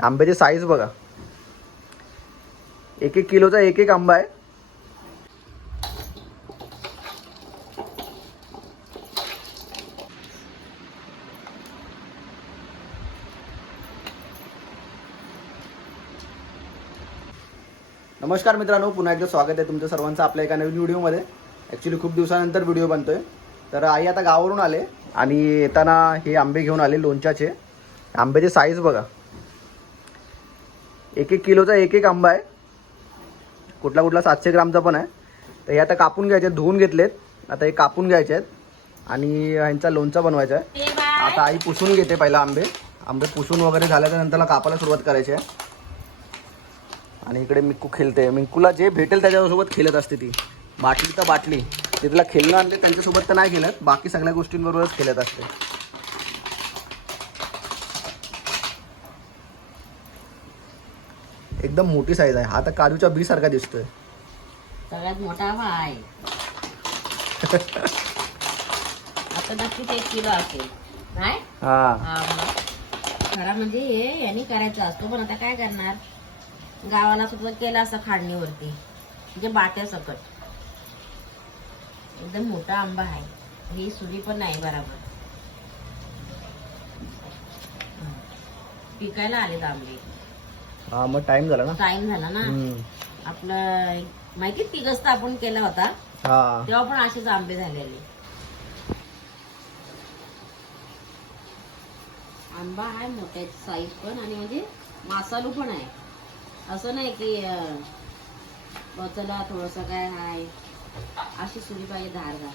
आंब्याची साईज बघा. एक एक किलोचा एक एक आंबा आहे. नमस्कार मित्रांनो पुन्हा एकदा स्वागत आहे तुमचं सर्वांचं आपल्या एका नवीन व्हिडिओमध्ये. ॲक्च्युली खूप दिवसानंतर व्हिडिओ बनतो आहे तर आई आता गावावरून आले आणि येताना हे आंबे घेऊन आले लोणच्याचे. आंब्याची साईज बघा. एक एक किलोचा एक एक आंबा आहे. कुठला कुठला सातशे ग्रामचा पण आहे. तर हे आता कापून घ्यायचे आहेत, धुवून घेतलेत. आता हे कापून घ्यायचे आहेत. आणि ह्यांचा लोणचा बनवायचा आहे. आता आई पुसून घेते पहिला आंबे. आंबे पुसून वगैरे झाल्याच्यानंतर कापायला सुरुवात करायची आहे. आणि इकडे मिक्कू खेळते मिंकूला जे भेटेल त्याच्यासोबत खेळत असते ती. बाटली तर बाटली. ते तिला खेळणं आणले त्यांच्यासोबत तर नाही खेळत बाकी सगळ्या गोष्टींबरोबरच खेळत असते. एकदम मोठी साईज आहे. हा तर काजूच्या बी सारखा दिसतोय. सगळ्यात मोठा आंबा आहे. आता नक्कीच एक किलो असेल. नाही? हा. हा मग. खरा म्हणजे हे यांनी करायचा असतो पण आता काय करणार? गावाला सुद्धा केला असं खाडणीवरती. म्हणजे बाट्या सकट. एकदम मोठा आंबा आहे. ही सुरी पण नाही बराबर. हं. पिकायला आलेत आंबे. हा मग टाइम झाला ना? टाइम झाला ना? हम्म. आपलं माहिती तिघस्त आपण केला होता. हा. तेव्हा पण असेच आंबे झालेले. आंबा आहे मोठ्या साईज पण आणि म्हणजे मासालू पण आहे. असं नाही की अं, चला थोडस काय आहे अशी सुरी पाहिजे धारदार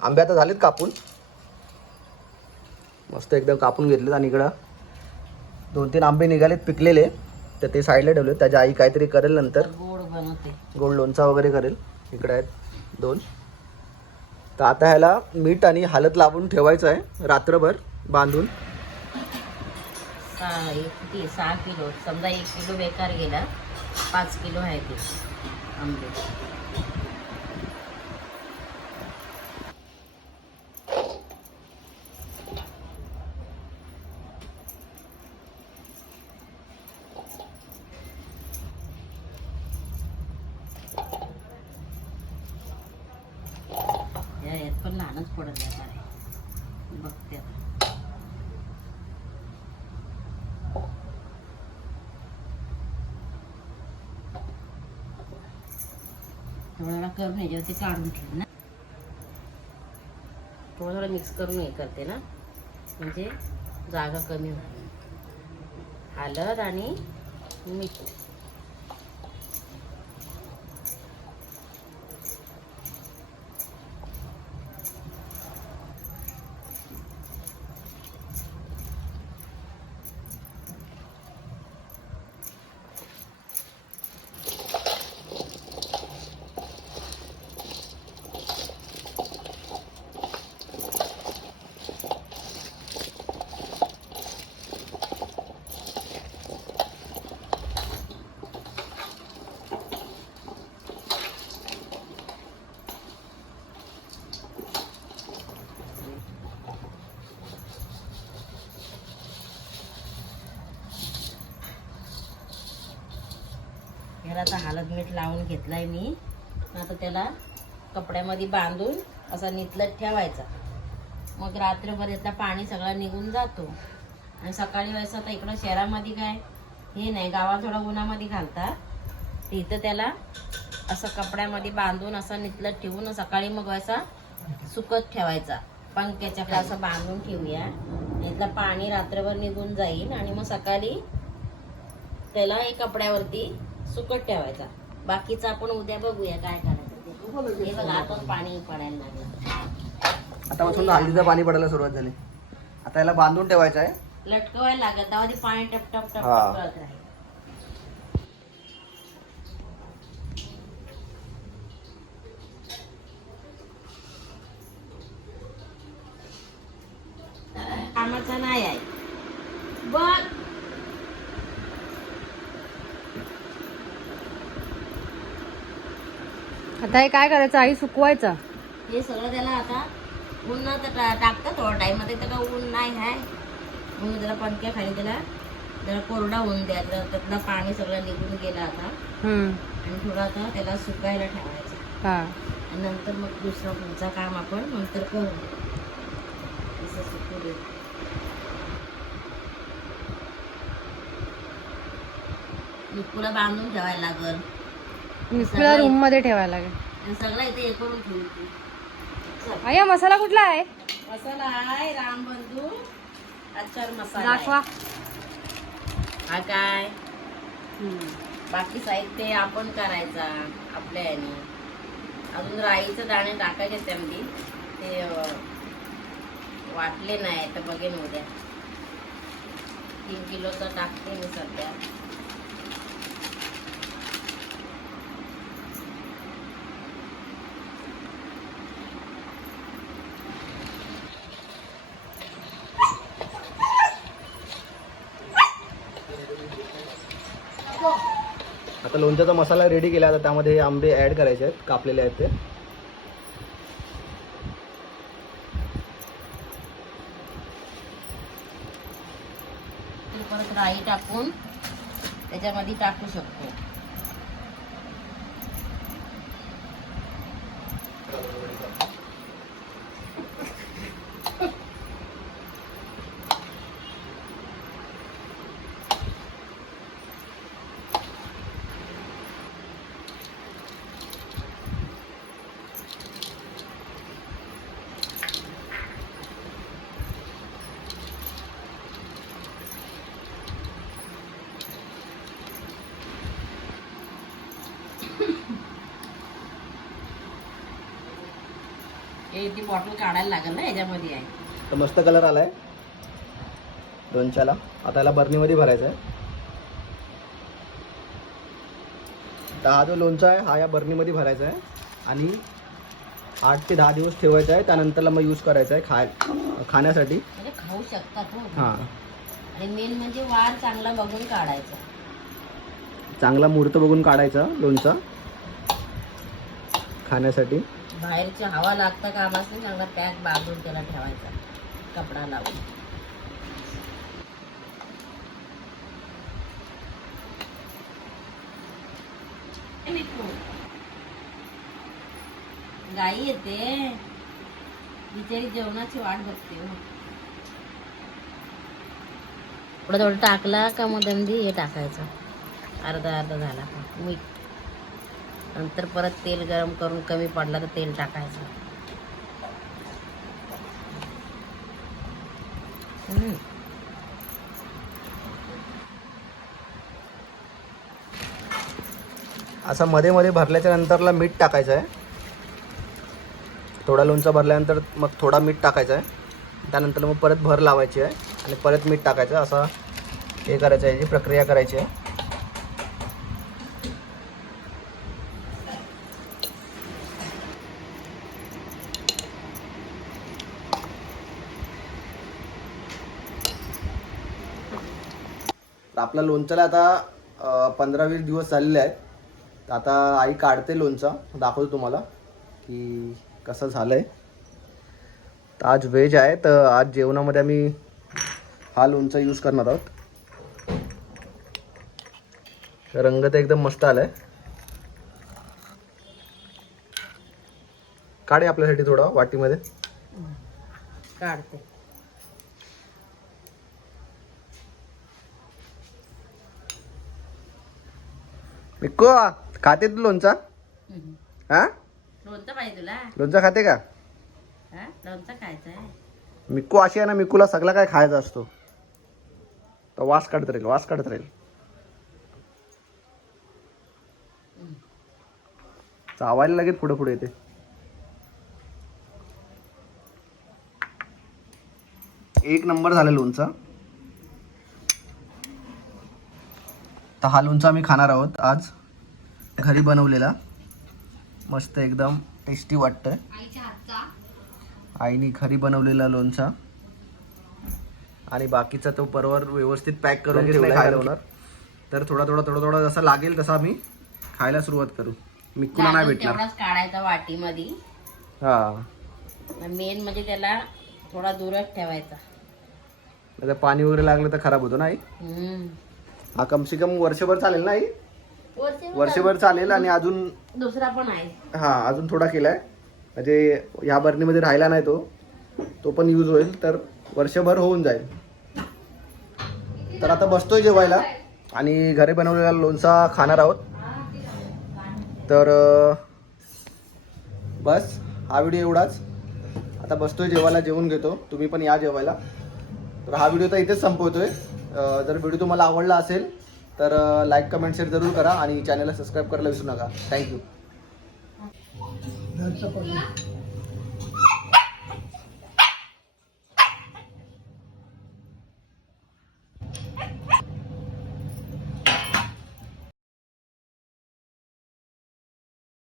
आंबे आता झालेत कापून. मस्त एकदम कापून घेतलेत आणि इकडं दोन तीन आंबे निघालेत पिकलेले. तर ते साईडला ठेवले त्याच्या आई काहीतरी करेल नंतर. गोड लोणचा वगैरे करेल. इकडे आहेत दोन. तर आता ह्याला मीठ आणि हालत लावून ठेवायचं आहे रात्रभर बांधून. सहा किलो. समजा एक किलो बेकार गेला. पाच किलो आहे ते आंबे या यात पण पडत आहे. बघते. थोडा करून ह्याच्यावरती काढून ठेव ना. थोडं थोडा मिक्स करून हे करते ना. म्हणजे जागा कमी होईल. हळद आणि मीठ. ह्याला आता हळद मीठ लावून घेतलाय मी. आता त्याला कपड्यामध्ये बांधून असा नितलत ठेवायचा. मग रात्रभर यातला पाणी सगळं निघून जातो. आणि सकाळी वेळेस आता इकडं शहरामध्ये काय? हे नाही गावात थोडा उन्हामध्ये घालतात. तिथं त्याला असं कपड्यामध्ये बांधून असं नितलत ठेवून सकाळी मग असा सुकत ठेवायचा. पंख्याच्या खाली असं बांधून ठेवूया. इथलं पाणी रात्रभर निघून जाईल आणि मग सकाळी त्याला हे कपड्यावरती सुकट ठेवायचा. बाकीचं आपण उद्या बघूया काय करायचं ते. हे बघा आता पाणी पडायला लागलं. आतापासून हल्दीचं पाणी पडायला सुरुवात झाली. आता याला बांधून ठेवायचं आहे. लटकवायला लागत ते पाणी टप टप टप राहील. कामाचा नाही आहे बघ आता हे काय करायचं? आई सुकवायचं. हे सगळं त्याला आता ऊन तर टा- टाकतात थोडा टाइममध्ये. त्याला ऊन नाही आहे. मग जरा पंख्या खाली त्याला जरा कोरडा ऊन द्या. जरा त्यातलं पाणी सगळं निघून गेलं आता. आणि थोडं आता त्याला सुकायला ठेवायचं. आणि नंतर मग दुसरं पुढचं काम आपण नंतर करू. असं सुकू दे निपुला बांधून ठेवायला लागल. मिसळीला रूममध्ये ठेवायला लागेल. सगळं इथे मसाला कुठला आहे? मसाला आहे रामबंधू आचार मसाला. दाखवा. हा काय? बाकी साहित्य आपण करायचा आपल्या याने. अजून राईचं दाणे टाकायचे त्यामध्ये. ते वाटले नाही तर बघेन उद्या. तीन किलोचं टाकते मी सध्या. आता लोणच्याचा मसाला रेडी केला आता त्यामध्ये हे आंबे ऍड करायचे आहेत कापलेले आहेत ते. परत राई टाकून त्याच्यामध्ये टाकू शकतो. ती बॉटल काढायला लागेल ना याच्यामध्ये आहे. तर मस्त कलर आलाय. लोणच्याला आता याला बर्नीमध्ये भरायचा आहे तर हा जो लोणचा आहे हा या बर्नीमध्ये भरायचा आहे आणि आठ ते दहा दिवस ठेवायचा आहे. त्यानंतरला मग यूज करायचा आहे खाय खाण्यासाठी. म्हणजे खाऊ शकतात हो. हां. आणि मेन म्हणजे वार चांगला बघून काढायचा. चांगला मुहूर्त बघून काढायचा लोणचा. खाण्यासाठी. बाहेरची हवा लागता कामास नाही चांगला पॅक बांधून त्याला ठेवायचा कपडा लावून. गाई येते. बिचारी जेवणाची वाट बघते हो. थोडं थोडं टाकला का मग दंदी हे टाकायचं. अर्धा अर्धा झाला का? मीठ. नंतर परत तेल गरम करून कमी पडला तर तेल टाकायचं. असं मध्ये मध्ये भरल्याच्या नंतरला मीठ टाकायचं आहे. थोडा लोणचा भरल्यानंतर मग थोडा मीठ टाकायचा आहे. त्यानंतर मग परत भर लावायची आहे आणि परत मीठ टाकायचं असं हे करायचं आहे याची प्रक्रिया करायची आहे. तर आपला लोणच्याला आता पंधरा वीस दिवस झालेले आहेत. तर आता आई काढते लोणचा. दाखवतो तुम्हाला की कसं झालं आहे तर आज व्हेज आहे तर आज जेवणामध्ये आम्ही हा लोणचा यूज करणार आहोत. रंग तर एकदम मस्त आला आहे काढे आपल्यासाठी थोडं वाटीमध्ये. काढते. मिक्को खाते तू लोणचा. हा? लोणचं पाहिजे तुला? लोणचा खाते का? हा? लोणचं खायचं आहे. मिक्कू अशी आहे ना मिक्कूला सगळा काय खायचा असतो. तर वास काढत राहील वास काढत राहील. चावायला लगेच पुढे पुढे येते. एक नंबर झाला लोणचा. तर हा लोणचा आम्ही खाणार आहोत आज. घरी बनवलेला. मस्त एकदम टेस्टी वाटतंय. आईने घरी बनवलेला लोणचा. आणि बाकीचा तो बरोबर व्यवस्थित पॅक करून खायला होणार. तर थोडा थोडा थोडा थोडा जसा लागेल तसा आम्ही खायला सुरुवात करू. मिक्कूला नाही भेटणार. काढायचा वाटीमध्ये. हा. मेन म्हणजे त्याला थोडा दूरच ठेवायचा. पाणी वगैरे लागलं तर खराब होतो नाही हम्म. हा कमसे कम वर्षभर चालेल ना आई? वर्षभर चालेल आणि अजून दुसरा पण आहे. हा अजून थोडा केलाय. म्हणजे ह्या बरणीमध्ये राहिला नाही तो. तो पण यूज होईल तर वर्षभर होऊन जाईल. तर आता बसतोय जेवायला आणि घरी बनवलेला लोणचा खाणार आहोत. तर बस हा व्हिडिओ एवढाच. आता बसतोय जेवायला जेवून घेतो. तुम्ही पण या जेवायला. तर हा व्हिडिओ तर इथेच संपवतोय. जर व्हिडिओ तुम्हाला आवडला असेल तर लाईक कमेंट शेअर जरूर करा आणि चॅनलला सबस्क्राईब करायला विसरू नका. थँक्यू